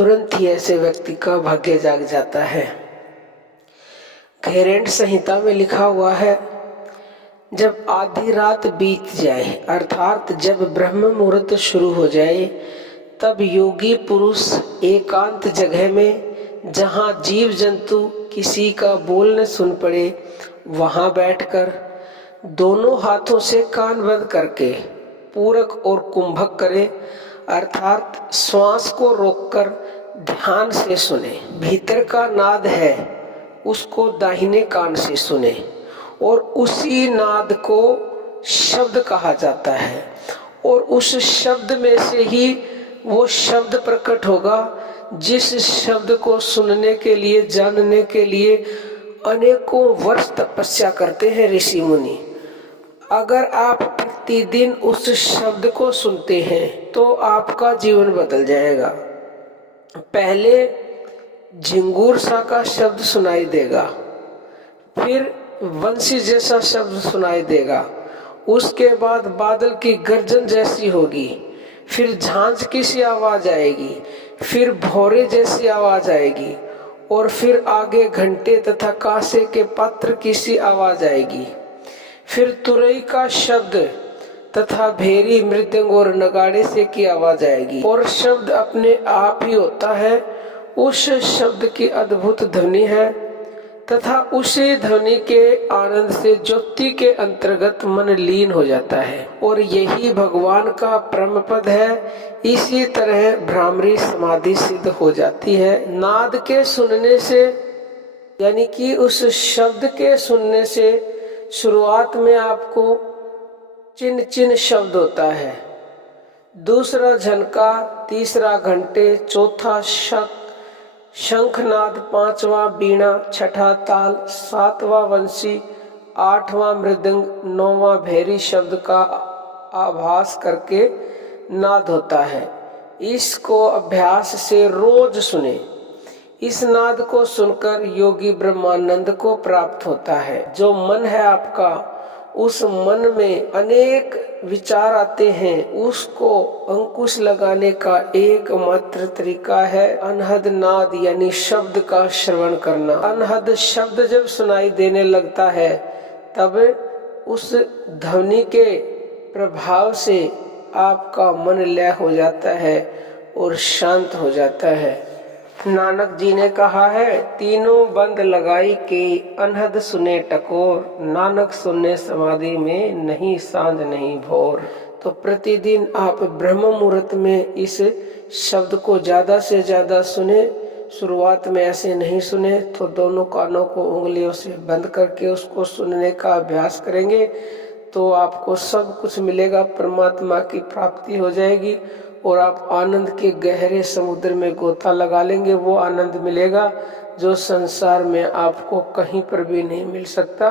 तुरंत ही ऐसे व्यक्ति का भाग्य जाग जाता है। घेरेंट संहिता में लिखा हुआ है, जब आधी रात बीत जाए अर्थात जब ब्रह्म मुहूर्त शुरू हो जाए, तब योगी पुरुष एकांत जगह में जहाँ जीव जंतु किसी का बोल न सुन पड़े वहां बैठकर दोनों हाथों से कान बंद करके पूरक और कुंभक करे अर्थात श्वास को रोककर ध्यान से सुने। भीतर का नाद है उसको दाहिने कान से सुने और उसी नाद को शब्द कहा जाता है और उस शब्द में से ही वो शब्द प्रकट होगा जिस शब्द को सुनने के लिए, जानने के लिए अनेकों वर्ष तपस्या करते हैं ऋषि मुनि। अगर आप प्रतिदिन उस शब्द को सुनते हैं तो आपका जीवन बदल जाएगा। पहले झिंगूर सा का शब्द सुनाई देगा, फिर वंशी जैसा शब्द सुनाई देगा, उसके बाद बादल की गर्जन जैसी होगी, फिर झांझ की सी आवाज आएगी, फिर भौरे जैसी आवाज आएगी और फिर आगे घंटे तथा कांसे के पात्र की सी आवाज आएगी, फिर तुरई का शब्द तथा भेरी, मृदंग और नगाड़े से की आवाज आएगी और शब्द अपने आप ही होता है। उस शब्द की अद्भुत ध्वनि है तथा उसी ध्वनि के आनंद से ज्योति के अंतर्गत मन लीन हो जाता है और यही भगवान का परम पद है। इसी तरह भ्रामरी समाधि सिद्ध हो जाती है। नाद के सुनने से यानी कि उस शब्द के सुनने से शुरुआत में आपको चिन्ह चिन्ह शब्द होता है, दूसरा झनका, तीसरा घंटे, चौथा शंखनाद, पांचवा बीणा, छठा ताल, सातवां वंशी, आठवां मृदंग, नौवां भैरी शब्द का आभास करके नाद होता है। इसको अभ्यास से रोज सुने। इस नाद को सुनकर योगी ब्रह्मानंद को प्राप्त होता है। जो मन है आपका, उस मन में अनेक विचार आते हैं, उसको अंकुश लगाने का एकमात्र तरीका है अनहद नाद यानी शब्द का श्रवण करना। अनहद शब्द जब सुनाई देने लगता है तब उस ध्वनि के प्रभाव से आपका मन लय हो जाता है और शांत हो जाता है। नानक जी ने कहा है, तीनों बंद लगाई के अनहद सुने टकोर, नानक सुने समाधि में नहीं सांझ नहीं भोर। तो प्रतिदिन आप ब्रह्म मुहूर्त में इस शब्द को ज्यादा से ज्यादा सुने। शुरुआत में ऐसे नहीं सुने तो दोनों कानों को उंगलियों से बंद करके उसको सुनने का अभ्यास करेंगे तो आपको सब कुछ मिलेगा, परमात्मा की प्राप्ति हो जाएगी और आप आनंद के गहरे समुद्र में गोता लगा लेंगे। वो आनंद मिलेगा जो संसार में आपको कहीं पर भी नहीं मिल सकता।